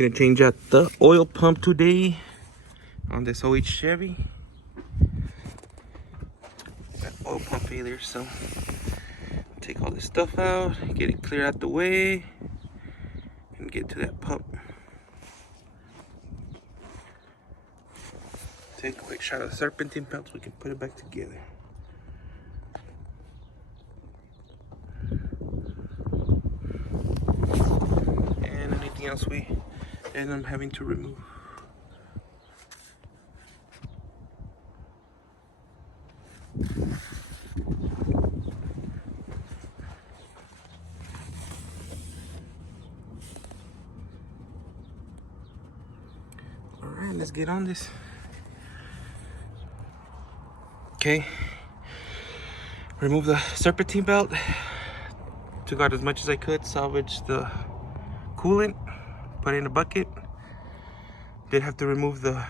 Gonna change out the oil pump today on this OH Chevy. Got oil pump failure, so take all this stuff out, get it clear out the way, and get to that pump. Take a quick shot of the serpentine belt so we can put it back together. And anything else we end up having to remove. Alright, let's get on this. Okay, remove the serpentine belt. Took out as much as I could, salvage the coolant, put it in a bucket. Did have to remove the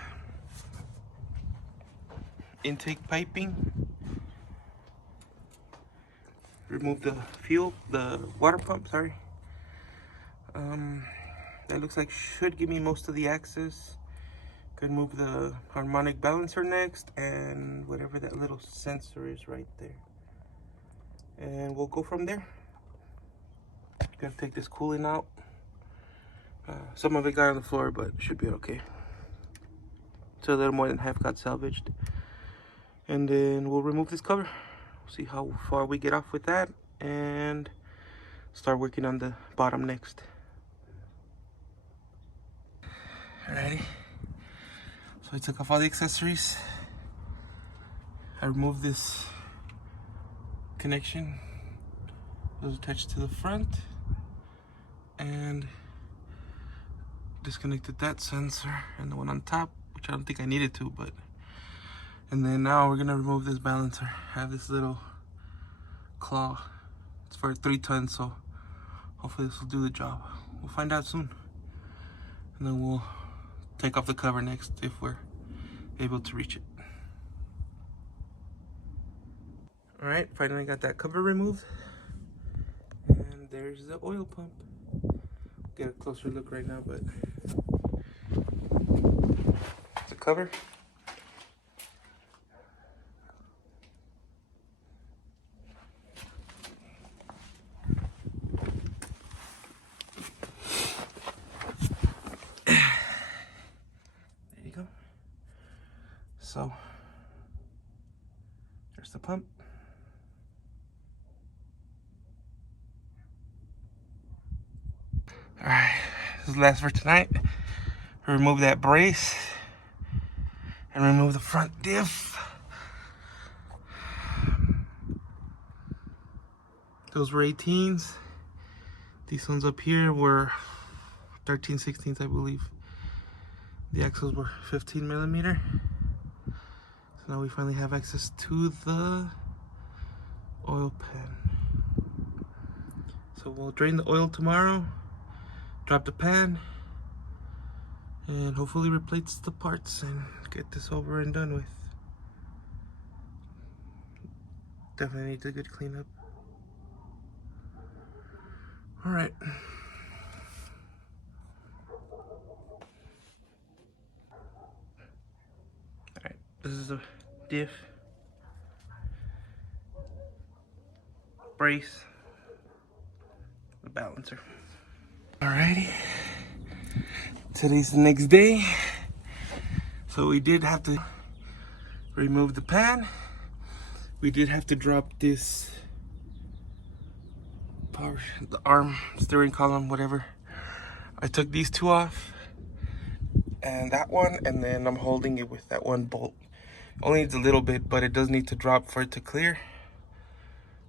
intake piping, remove the water pump, sorry. That looks like should give me most of the access. Could move the harmonic balancer next, and whatever that little sensor is right there. And we'll go from there. Gotta take this coolant out. Some of it got on the floor, but should be okay. So a little more than half got salvaged. And then we'll remove this cover. See how far we get off with that, and start working on the bottom next. Alrighty. So I took off all the accessories. I removed this connection. It was attached to the front, and disconnected that sensor and the one on top, which I don't think I needed to, but. And then now we're gonna remove this balancer. I have this little claw. It's for 3 tons, so hopefully this will do the job. We'll find out soon. And then we'll take off the cover next if we're able to reach it. All right, finally got that cover removed. And there's the oil pump. Get a closer look right now, but the cover. So there's the pump. All right, this is the last for tonight. Remove that brace and remove the front diff. Those were 18s. These ones up here were 13/16, I believe. The axles were 15 millimeter. So now we finally have access to the oil pan. So we'll drain the oil tomorrow, drop the pan, and hopefully replace the parts and get this over and done with. Definitely needs a good cleanup. All right. This is a diff, brace, the balancer. Alrighty, today's the next day. So we did have to remove the pan. We did have to drop this the arm, steering column, whatever. I took these 2 off and that one, and then I'm holding it with that one bolt. Only needs a little bit, but it does need to drop for it to clear.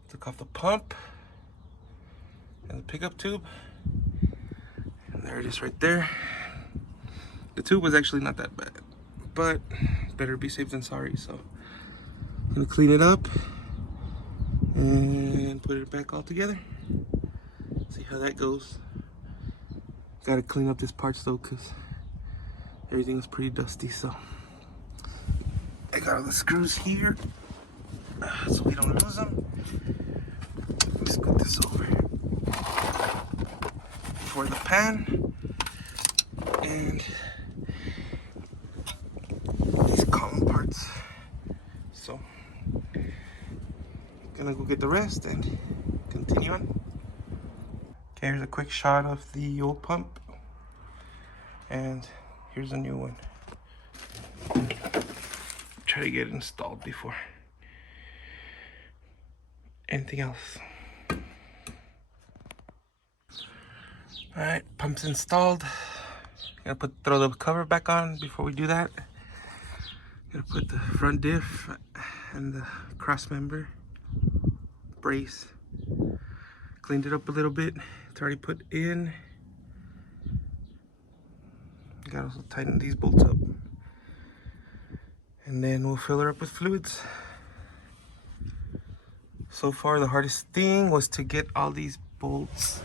Took off the pump and the pickup tube. And there it is right there. The tube was actually not that bad, but better be safe than sorry. So I'm gonna clean it up and put it back all together. See how that goes. Gotta clean up this parts though, because everything is pretty dusty. So I got all the screws here so we don't lose them. Let me scoot this over. For the pan, and these column parts. So gonna go get the rest and continue on. Okay, here's a quick shot of the old pump, and here's a new one. Try to get it installed before anything else. All right, pump's installed. Gotta throw the cover back on before we do that. Gotta put the front diff and the cross member brace. Cleaned it up a little bit. It's already put in. Gotta also tighten these bolts up. And then we'll fill her up with fluids. So far, the hardest thing was to get all these bolts.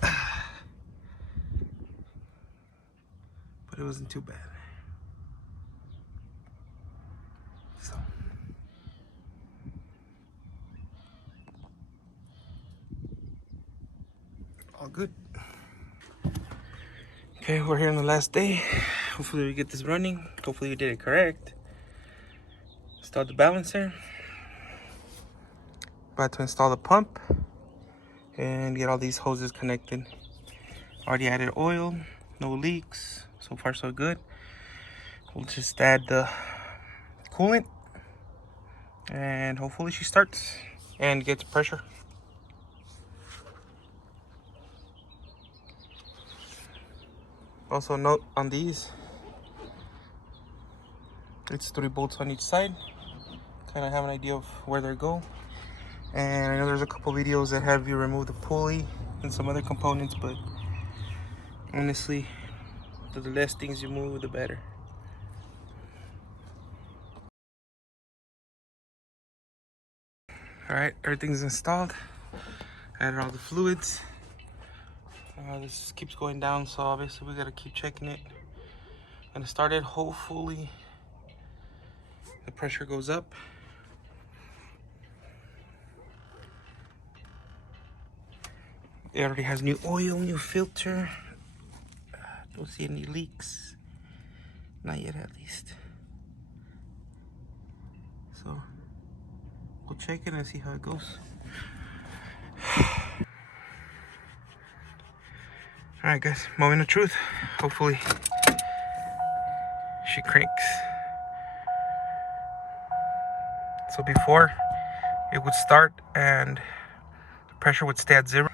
But it wasn't too bad. So. All good. Okay, we're here on the last day. Hopefully we get this running. Hopefully we did it correct. Installed the balancer. About to install the pump and get all these hoses connected. Already added oil, no leaks. So far so good. We'll just add the coolant and hopefully she starts and gets pressure. Also note on these, it's 3 bolts on each side. Kind of have an idea of where they go. And I know there's a couple videos that have you remove the pulley and some other components, but honestly, the less things you move, the better. All right, everything's installed. Added all the fluids. This keeps going down, so obviously we gotta keep checking it. Gonna start it. Hopefully the pressure goes up. It already has new oil, new filter. Don't see any leaks. Not yet, at least. So we'll check it and see how it goes. All right, guys, moment of truth. Hopefully she cranks. So before it would start and the pressure would stay at 0.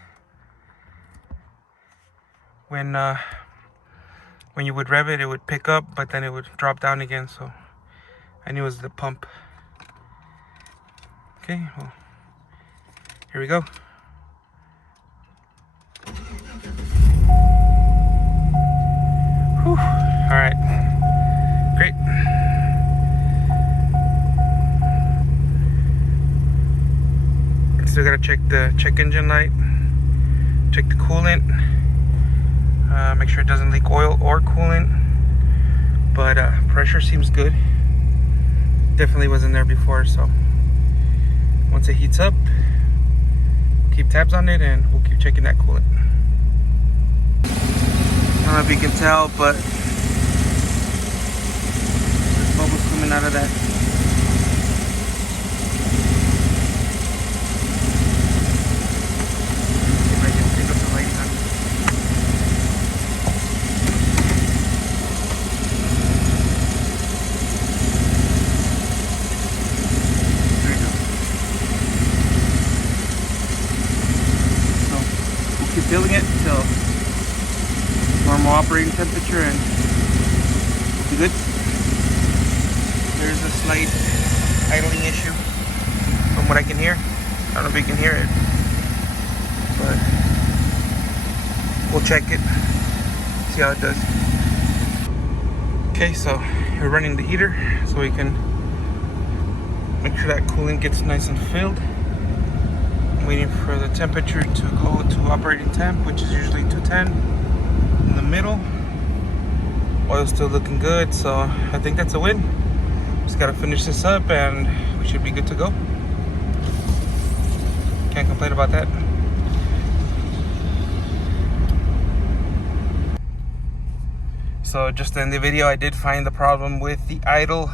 When you would rev it, it would pick up, but then it would drop down again. So I knew it was the pump. Okay, well, here we go. Whew. All right, great. Still gotta check the check engine light, check the coolant, make sure it doesn't leak oil or coolant. But pressure seems good. Definitely wasn't there before, so once it heats up, we'll keep tabs on it and we'll keep checking that coolant. I don't know if you can tell, but there's bubbles coming out of that. See if I can pick up the lighting on it. There we go. So we'll keep filling it till normal operating temperature and we'll be good. There's a slight idling issue from what I can hear. I don't know if you can hear it, but we'll check it, see how it does. Okay, so we're running the heater so we can make sure that coolant gets nice and filled. I'm waiting for the temperature to go to operating temp, which is usually 210. In the middle, oil's still looking good, so I think that's a win. Just gotta finish this up and we should be good to go. Can't complain about that. So just in the video, I did find the problem with the idle.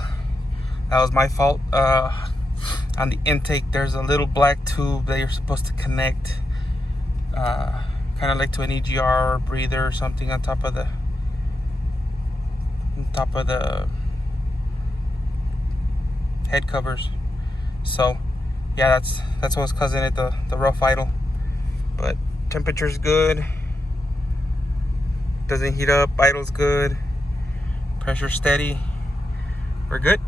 That was my fault. On the intake, there's a little black tube that you're supposed to connect, kind of like to an EGR or breather or something on top of the head covers. So yeah, that's what's causing it, the rough idle. But temperature's good, doesn't heat up, idle's good, pressure steady, we're good.